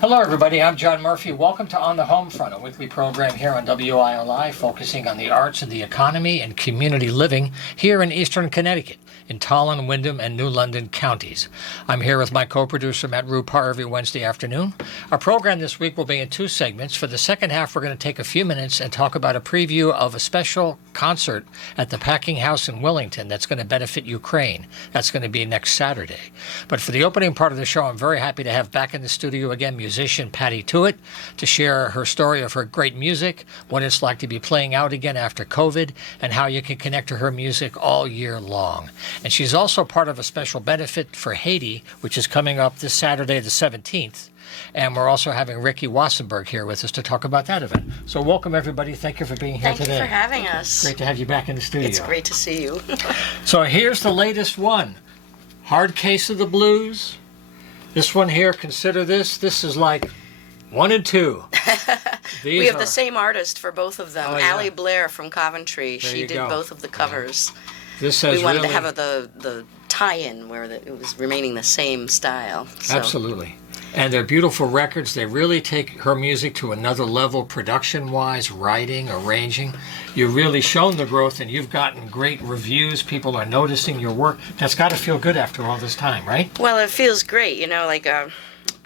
Hello everybody, I'm John Murphy. Welcome to On the Homefront, a weekly program here on WILI focusing on the arts and the economy and community living here in Eastern Connecticut, in Tolland, Windham, and New London counties. I'm here with my co-producer Matt Rupar every Wednesday afternoon. Our program this week will be in two segments. For the second half, we're going to take a few minutes and talk about a preview of a special concert at the Packing House in Wellington that's going to benefit Ukraine. That's going to be next Saturday. But for the opening part of the show, I'm very happy to have back in the studio again musician Patty Tuitt to share her story of her great music, what it's like to be playing out again after COVID, and how you can connect to her music all year long. And she's also part of a special benefit for Haiti, which is coming up this Saturday, the 17th. And we're also having Ricky Wassenberg here with us to talk about that event. So welcome, everybody. Thank you for being here today. Thank you for having us. Great to have you back in the studio. It's great to see you. So here's the latest one. Hard Case of the Blues. This one here, consider this. This is like 1 and 2. We have the same artist for both of them. Oh, yeah. Allie Blair from Coventry. She did both of the covers. This has we wanted really... to have the tie-in where it was remaining the same style. So. Absolutely. And they're beautiful records. They really take her music to another level, production-wise, writing, arranging. You've really shown the growth, and you've gotten great reviews. People are noticing your work. That's got to feel good after all this time, right? Well, it feels great. You know, like...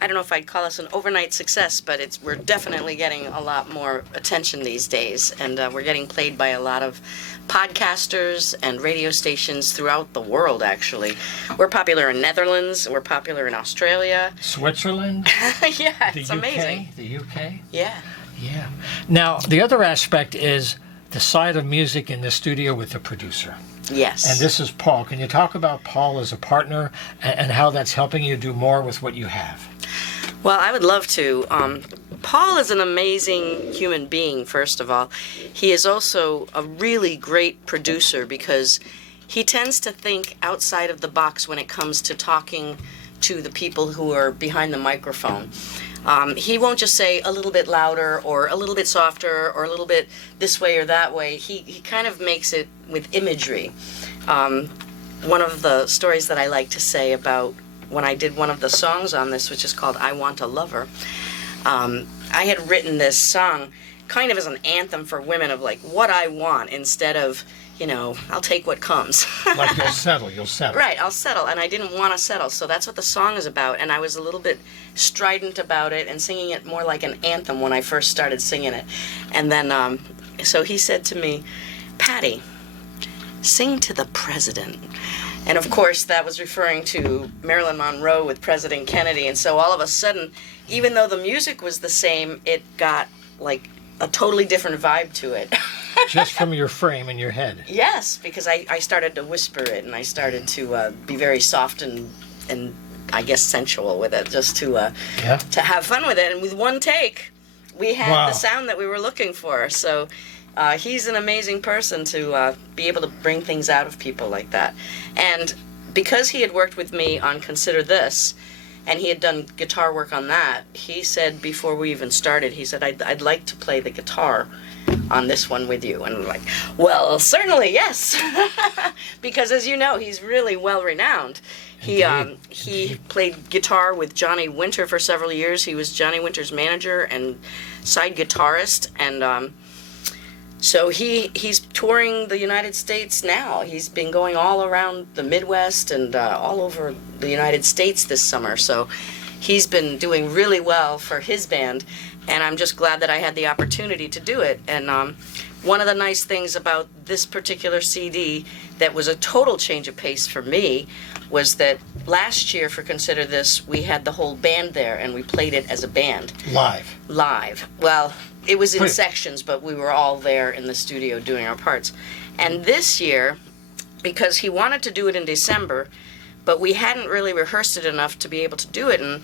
I don't know if I'd call us an overnight success, but we're definitely getting a lot more attention these days, and we're getting played by a lot of podcasters and radio stations throughout the world, actually. We're popular in Netherlands, we're popular in Australia. Switzerland? Yeah, it's amazing. The UK? Yeah. Yeah. Now, the other aspect is the side of music in the studio with the producer. Yes. And this is Paul. Can you talk about Paul as a partner and how that's helping you do more with what you have? Well, I would love to. Paul is an amazing human being, first of all. He is also a really great producer because he tends to think outside of the box when it comes to talking to the people who are behind the microphone. He won't just say a little bit louder or a little bit softer or a little bit this way or that way. He kind of makes it with imagery. One of the stories that I like to say about when I did one of the songs on this, which is called I Want a Lover, I had written this song kind of as an anthem for women of like what I want instead of, you know, I'll take what comes. Like you'll settle. Right, I'll settle, and I didn't want to settle, so that's what the song is about, and I was a little bit strident about it and singing it more like an anthem when I first started singing it. And then, so he said to me, Patty, sing to the president. And of course, that was referring to Marilyn Monroe with President Kennedy, and so all of a sudden, even though the music was the same, it got like a totally different vibe to it. Just from your frame in your head. Yes, because I started to whisper it, and I started to be very soft and I guess sensual with it, just to have fun with it. And with one take, we had the sound that we were looking for. So he's an amazing person to be able to bring things out of people like that. And because he had worked with me on Consider This, and he had done guitar work on that, he said before we even started, he said, I'd like to play the guitar on this one with you. And I'm like, well, certainly, yes. Because as you know, he's really well renowned. He played guitar with Johnny Winter for several years. He was Johnny Winter's manager and side guitarist, and so he's touring the United States now. He's been going all around the Midwest and all over the United States this summer. So he's been doing really well for his band, and I'm just glad that I had the opportunity to do it. And one of the nice things about this particular CD that was a total change of pace for me was that last year for Consider This, we had the whole band there, and we played it as a band. Live. Well, it was in sections, but we were all there in the studio doing our parts. And this year, because he wanted to do it in December, but we hadn't really rehearsed it enough to be able to do it, and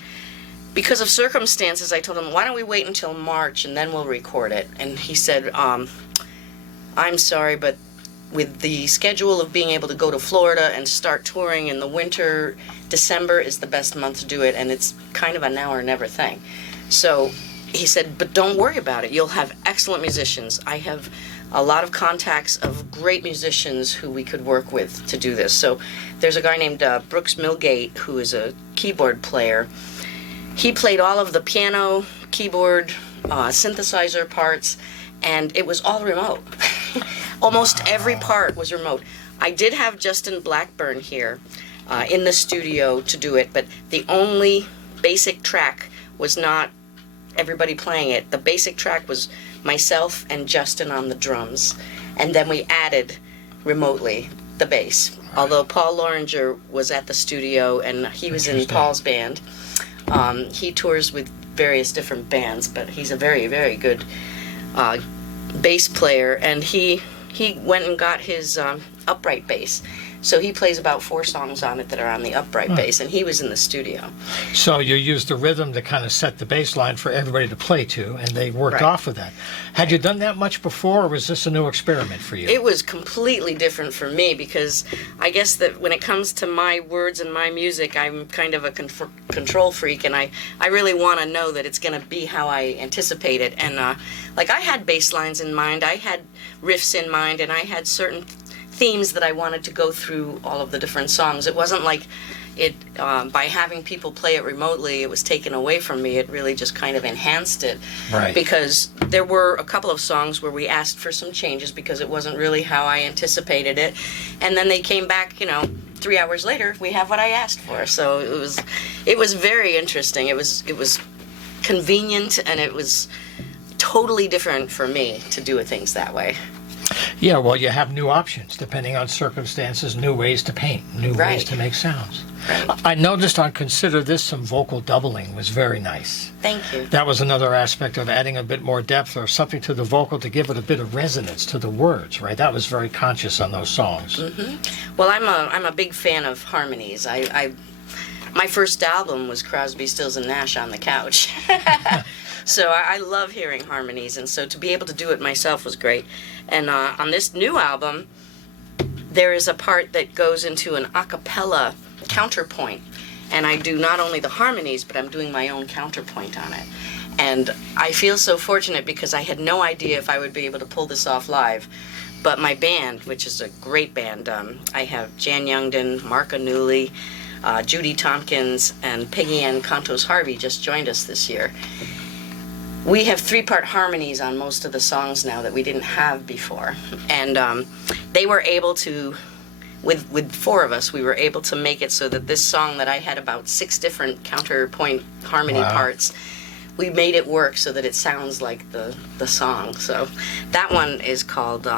because of circumstances, I told him, why don't we wait until March and then we'll record it? And he said, I'm sorry, but with the schedule of being able to go to Florida and start touring in the winter, December is the best month to do it, and it's kind of a now or never thing. So he said, but don't worry about it. You'll have excellent musicians. I have a lot of contacts of great musicians who we could work with to do this. So there's a guy named Brooks Milgate, who is a keyboard player. he played all of the piano, keyboard, synthesizer parts, and it was all remote. Almost every part was remote. I did have Justin Blackburn here in the studio to do it, but the only basic track was not everybody playing it. The basic track was myself and Justin on the drums, and then we added remotely the bass. Although Paul Loringer was at the studio and he was in Paul's band. He tours with various different bands, but he's a very, very good bass player, and he went and got his upright bass. So he plays about 4 songs on it that are on the upright bass, and he was in the studio. So you used the rhythm to kind of set the bass line for everybody to play to, and they worked off of that. Had you done that much before, or was this a new experiment for you? It was completely different for me, because I guess that when it comes to my words and my music, I'm kind of a control freak, and I really want to know that it's going to be how I anticipate it. And like, I had bass lines in mind, I had riffs in mind, and I had certain themes that I wanted to go through all of the different songs. It wasn't like it, by having people play it remotely, it was taken away from me. It really just kind of enhanced it. Right. Because there were a couple of songs where we asked for some changes because it wasn't really how I anticipated it. And then they came back, 3 hours later, we have what I asked for. So it was very interesting. It was convenient, and it was totally different for me to do things that way. Yeah, well, you have new options depending on circumstances, new ways to paint, new ways to make sounds. Right. I noticed on Consider This some vocal doubling was very nice. Thank you. That was another aspect of adding a bit more depth or something to the vocal to give it a bit of resonance to the words, right? That was very conscious on those songs. Mm-hmm. Well, I'm a big fan of harmonies. My first album was Crosby, Stills, and Nash on the Couch. So I love hearing harmonies, and so to be able to do it myself was great. And on this new album, there is a part that goes into an a cappella counterpoint, and I do not only the harmonies, but I'm doing my own counterpoint on it. And I feel so fortunate because I had no idea if I would be able to pull this off live. But my band, which is a great band, I have Jan Youngden, Mark Anuli, Judy Tompkins, and Peggy Ann Contos Harvey just joined us this year. We have 3-part harmonies on most of the songs now that we didn't have before. And they were able to, with 4 of us, we were able to make it so that this song that I had about 6 different counterpoint harmony parts, we made it work so that it sounds like the song. So that one is called,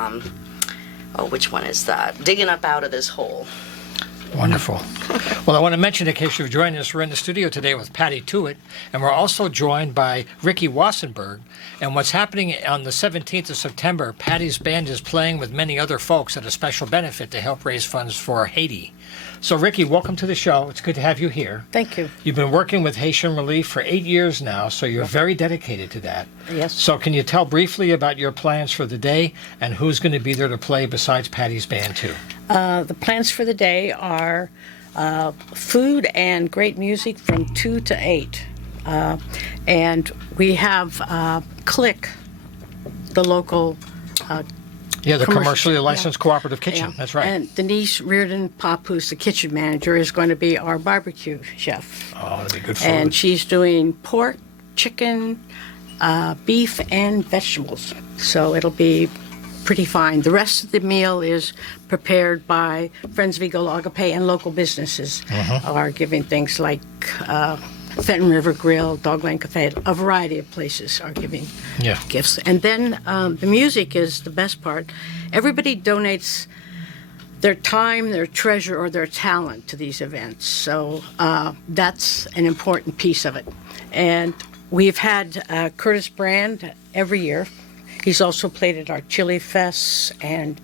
which one is that? Digging Up Out of This Hole. Wonderful. Well, I want to mention, in case you're joining us, we're in the studio today with Patty Tuitt, and we're also joined by Ricky Wassenberg. And what's happening on the 17th of September, Patty's band is playing with many other folks at a special benefit to help raise funds for Haiti. So, Ricky, welcome to the show. It's good to have you here. Thank you. You've been working with Haitian Relief for 8 years now, so you're very dedicated to that. Yes. So can you tell briefly about your plans for the day and who's going to be there to play besides Patty's band, too? The plans for the day are food and great music from 2 to 8. And we have Click, the local the commercially licensed cooperative kitchen. Yeah. That's right. And Denise Reardon Pop, who's the kitchen manager, is going to be our barbecue chef. Oh, that'll be good food. And she's doing pork, chicken, beef, and vegetables. So it'll be pretty fine. The rest of the meal is prepared by Friends of Eagle Agape, and local businesses are giving things like Fenton River Grill, Dogland Cafe, a variety of places are giving gifts. And then the music is the best part. Everybody donates their time, their treasure, or their talent to these events. So that's an important piece of it. And we've had Curtis Brand every year. He's also played at our Chili Fests and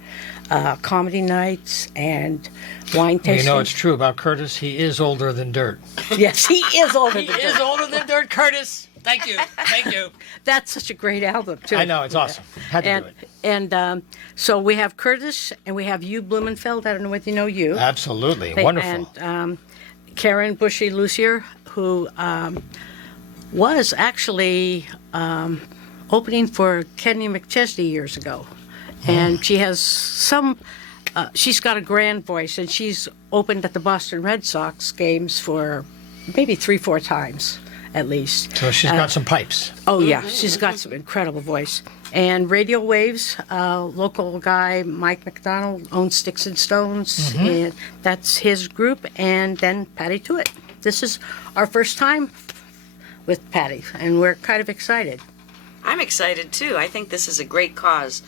comedy nights and wine tastings. You know, it's true about Curtis. He is older than dirt. Yes, he is older than dirt. He is older than dirt, Curtis. Thank you. Thank you. That's such a great album, too. I know. It's awesome. Had to do it. And so we have Curtis, and we have Hugh Blumenfeld. I don't know whether you know Hugh. Absolutely. Wonderful. And Karen Bushy-Lucier, who was actually opening for Kenny McChesney years ago. And she has she's got a grand voice, and she's opened at the Boston Red Sox games for maybe 3-4 times. at least. So she's got some pipes. Oh, yeah. She's got some incredible voice. And Radio Waves, local guy, Mike McDonald, owns Sticks and Stones, and that's his group, and then Patty Tuitt. This is our first time with Patty, and we're kind of excited. I'm excited, too. I think this is a great cause.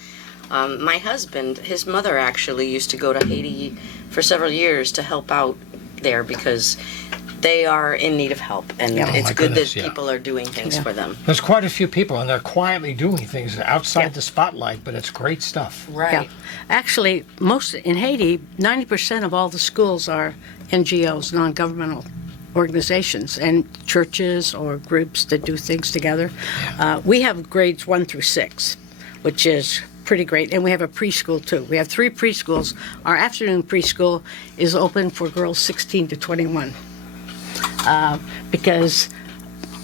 My husband, his mother actually used to go to Haiti for several years to help out there because they are in need of help, and it's good that people are doing things for them. There's quite a few people, and they're quietly doing things outside the spotlight, but it's great stuff. Right. Yeah. Actually, in Haiti, 90% of all the schools are NGOs, non-governmental organizations, and churches or groups that do things together. We have grades 1 through 6, which is pretty great, and we have a preschool too. We have 3 preschools. Our afternoon preschool is open for girls 16 to 21. Because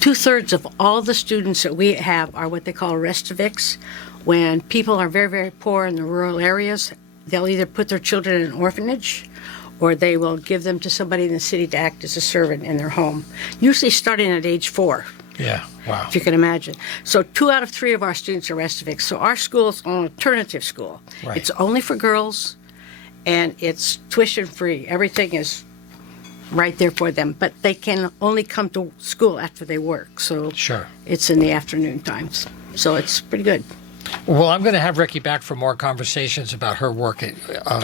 2/3 of all the students that we have are what they call restivics. When people are very, very poor in the rural areas, they'll either put their children in an orphanage or they will give them to somebody in the city to act as a servant in their home, usually starting at age 4. Yeah, wow. If you can imagine. So 2 out of 3 of our students are restivics. So our school is an alternative school. Right. It's only for girls, and it's tuition free. Everything is right there for them, but they can only come to school after they work. So it's in the afternoon times. So it's pretty good. Well, I'm going to have Ricky back for more conversations about her work in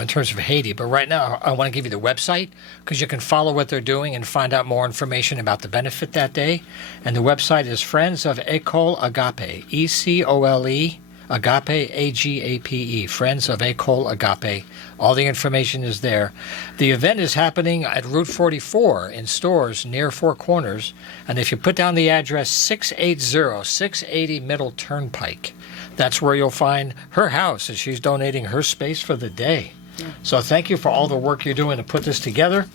terms of Haiti. But right now, I want to give you the website because you can follow what they're doing and find out more information about the benefit that day. And the website is Friends of École Agape, ECOLE, Agape, AGAPE, Friends of École Agape. All the information is there. The event is happening at Route 44 in stores near Four Corners. And if you put down the address 680 Middle Turnpike, that's where you'll find her house, and she's donating her space for the day. Yeah. So thank you for all the work you're doing to put this together.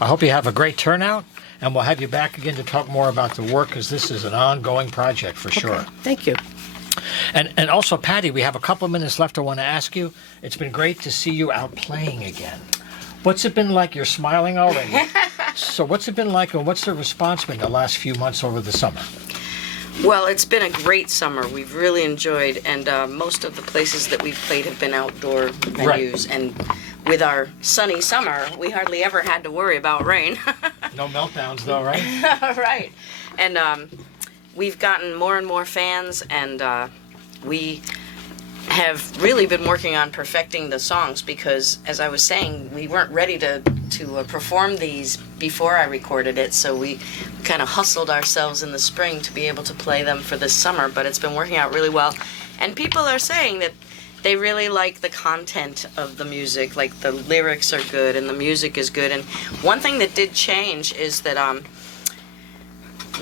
I hope you have a great turnout, and we'll have you back again to talk more about the work because this is an ongoing project for sure. Thank you. And also, Patty, we have a couple of minutes left. I want to ask you, it's been great to see you out playing again. What's it been like? You're smiling already. So what's it been like, and what's the response been the last few months over the summer? Well, it's been a great summer. We've really enjoyed, and most of the places that we've played have been outdoor venues. Right. And with our sunny summer, we hardly ever had to worry about rain. No meltdowns, though, right? Right. And we've gotten more and more fans, and we have really been working on perfecting the songs because, as I was saying, we weren't ready to perform these before I recorded it, so we kind of hustled ourselves in the spring to be able to play them for this summer, but it's been working out really well. And people are saying that they really like the content of the music, like the lyrics are good and the music is good. And one thing that did change is that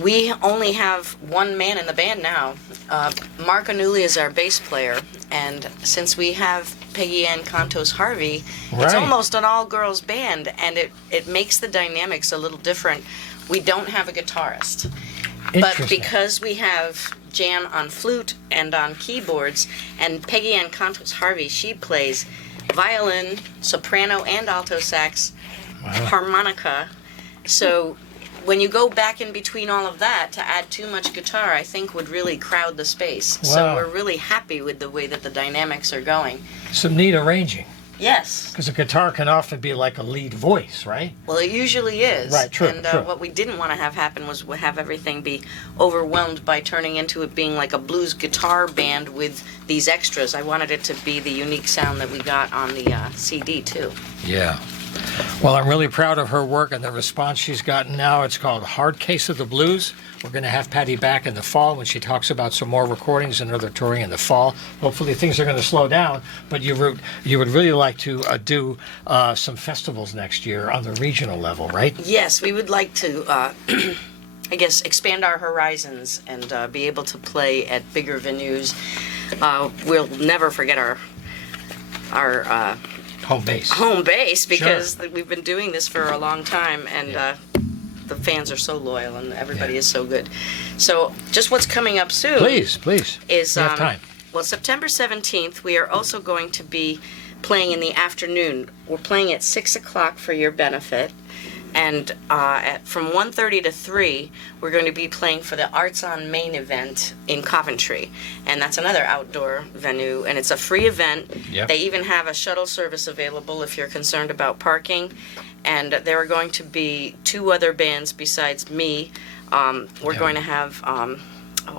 we only have one man in the band now. Mark Anuli is our bass player, and since we have Peggy Ann Contos Harvey, it's almost an all-girls band, and it makes the dynamics a little different. We don't have a guitarist, but because we have Jan on flute and on keyboards, and Peggy Ann Contos Harvey, she plays violin, soprano, and alto sax, harmonica. So when you go back in between all of that, to add too much guitar, I think would really crowd the space. Wow. So we're really happy with the way that the dynamics are going. Some neat arranging. Yes. Because a guitar can often be like a lead voice, right? Well, it usually is. Right, true. And what we didn't want to have happen was have everything be overwhelmed by turning into it being like a blues guitar band with these extras. I wanted it to be the unique sound that we got on the CD, too. Yeah. Well, I'm really proud of her work and the response she's gotten now. It's called Hard Case of the Blues. We're going to have Patty back in the fall when she talks about some more recordings and other touring in the fall. Hopefully things are going to slow down, but you would really like to do some festivals next year on the regional level, right? Yes, we would like to, I guess, expand our horizons and be able to play at bigger venues. We'll never forget our home base because we've been doing this for a long time, and the fans are so loyal and everybody is so good. So just what's coming up soon, please is we have time. Well, September 17th we are also going to be playing in the afternoon. We're playing at 6 o'clock for your benefit, And from 1:30 to 3, we're going to be playing for the Arts on Main event in Coventry. And that's another outdoor venue, and it's a free event. Yep. They even have a shuttle service available if you're concerned about parking. And there are going to be 2 other bands besides me. We're going to have...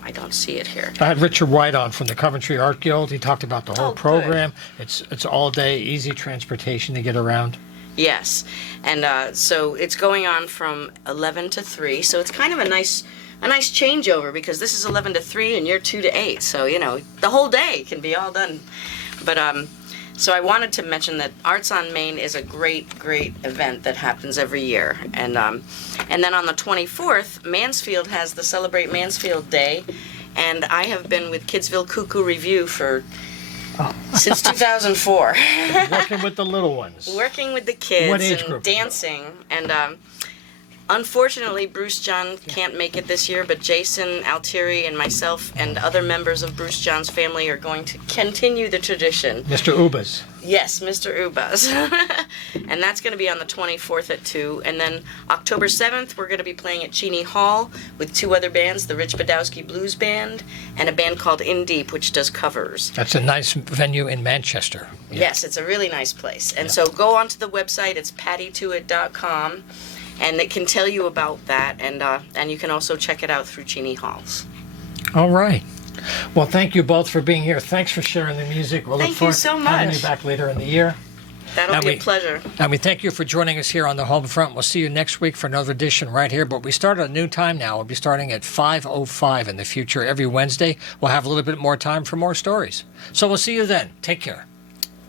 I don't see it here. I had Richard White on from the Coventry Art Guild. He talked about the whole program. It's all day, easy transportation to get around. Yes, and so it's going on from 11 to 3. So it's kind of a nice changeover, because this is 11 to 3 and you're 2 to 8. So the whole day can be all done. But so I wanted to mention that Arts on Main is a great event that happens every year, and then on the 24th, Mansfield has the Celebrate Mansfield Day, and I have been with Kidsville Cuckoo Review since 2004. Working with the little ones. Working with the kids. What age and group? Dancing. And unfortunately, Bruce John can't make it this year, but Jason Altieri and myself and other members of Bruce John's family are going to continue the tradition. Mr. Ubas. Yes, Mr. Ubas. And that's going to be on the 24th at 2. And then October 7th, we're going to be playing at Cheney Hall with 2 other bands, the Rich Badowski Blues Band and a band called In Deep, which does covers. That's a nice venue in Manchester. Yeah. Yes, it's a really nice place. And so go onto the website, it's pattytoit.com, and it can tell you about that. And you can also check it out through Cheney Halls. All right. Well, thank you both for being here. Thanks for sharing the music. We'll look Thank you forward so to having you much. back later in the year. That'll be a pleasure. And we thank you for joining us here on the Homefront. We'll see you next week for another edition right here. But we start at a new time now. We'll be starting at 5:05 in the future every Wednesday. We'll have a little bit more time for more stories. So we'll see you then. Take care.